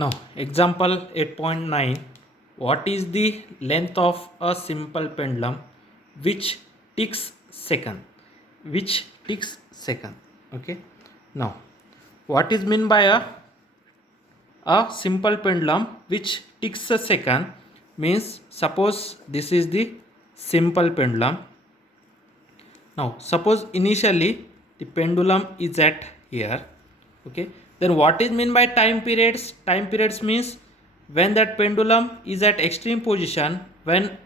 Now, example 8.9. What is the length of a simple pendulum which ticks second? Which ticks second? Okay. Now, what is meant by a simple pendulum which ticks a second? Means suppose this is the simple pendulum. Now, suppose initially the pendulum is at here. Okay. Then what is meant by time periods? Time periods means when that pendulum is at extreme position, when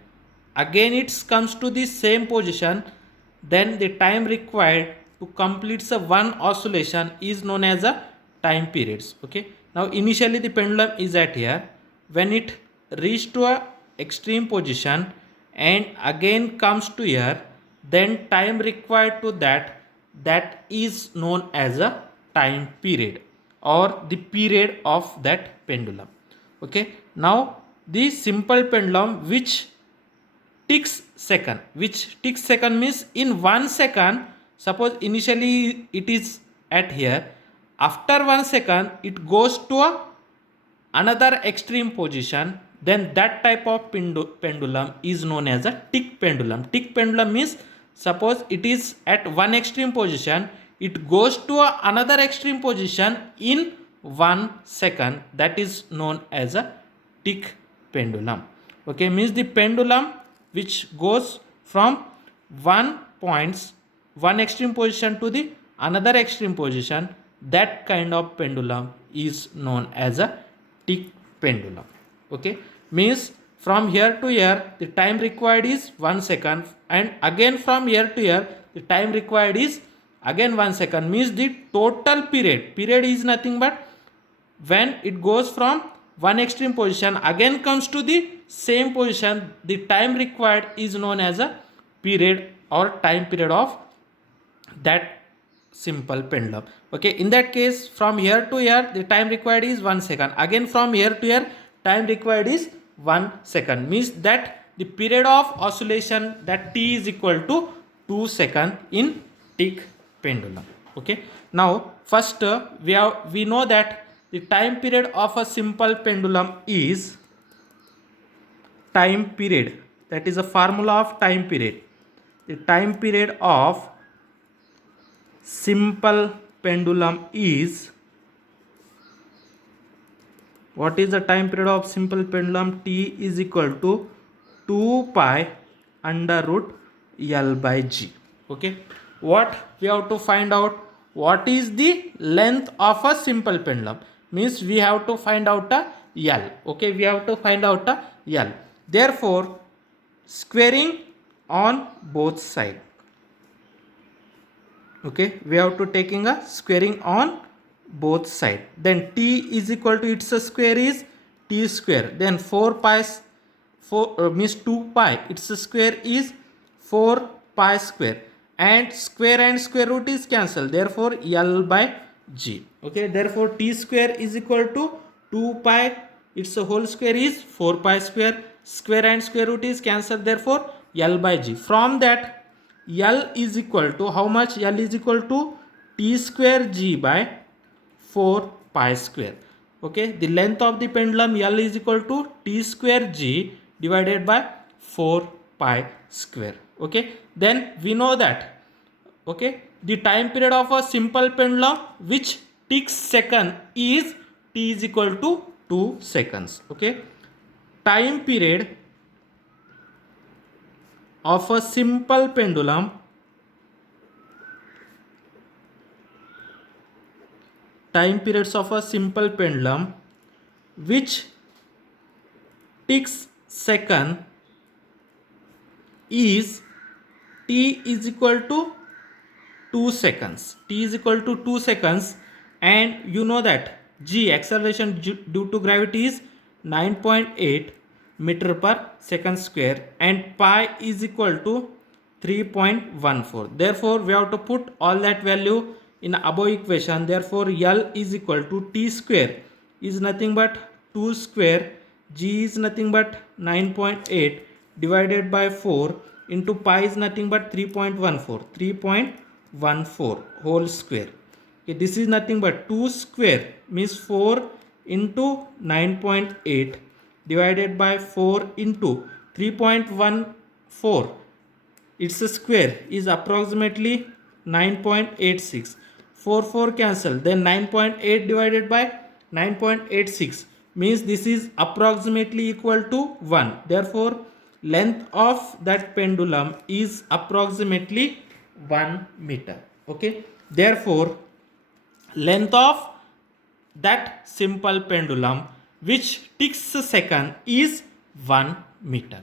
again it comes to the same position, then the time required to complete the one oscillation is known as a time periods. Okay. Now initially the pendulum is at here. When it reach to a extreme position and again comes to here, then time required to that is known as a time period or the period of that pendulum. Okay. Now the simple pendulum which ticks second means in 1 second. Suppose initially it is at here, after 1 second it goes to another extreme position, then that type of pendulum is known as a tick pendulum. Tick pendulum means suppose it is at one extreme position, it goes to another extreme position in 1 second, that is known as a tick pendulum. Okay, means the pendulum which goes from one extreme position to the another extreme position, that kind of pendulum is known as a tick pendulum. Okay, means from here to here the time required is 1 second, and again from here to here the time required is again 1 second, means the total period is nothing but when it goes from one extreme position again comes to the same position, the time required is known as a period or time period of that simple pendulum. Okay, in that case from here to here the time required is 1 second, again from here to here time required is 1 second, means that the period of oscillation, that t is equal to 2 seconds in tick pendulum. Okay, now first we know that the time period of a simple pendulum is time period, that is a formula of time period. The time period of simple pendulum is, what is the time period of simple pendulum? T is equal to 2 pi under root L by G. Okay, what we have to find out, what is the length of a simple pendulum, means we have to find out a L. Okay, we have to find out a L. Therefore squaring on both sides. Okay, we have to taking a squaring on both side, then t is equal to, its a square is t square, then 4 pi 4 means 2 pi, its a square is 4 pi square, and square root is cancelled, therefore L by G. Okay, therefore t square is equal to 2 pi, its a whole square is 4 pi square and square root is cancelled, therefore L by G. From that L is equal to how much? L is equal to t square G by 4 pi square. Okay, the length of the pendulum L is equal to t square G divided by 4 pi square. Okay, then we know that, okay, the time period of a simple pendulum which ticks second is t is equal to 2 seconds. Okay, time period of a simple pendulum which ticks second is t is equal to 2 seconds. T is equal to 2 seconds, and you know that G, acceleration due to gravity, is 9.8 meter per second square, and pi is equal to 3.14. Therefore we have to put all that value in above equation. Therefore L is equal to t square is nothing but 2 square, G is nothing but 9.8 divided by 4 into pi is nothing but 3.14 whole square. Okay, this is nothing but 2 square means 4 into 9.8 divided by 4 into 3.14, its square is approximately 9.86. 4 cancel, then 9.8 divided by 9.86 means this is approximately equal to 1. Therefore length of that pendulum is approximately 1 meter. Okay, therefore length of that simple pendulum which ticks a second is 1 meter.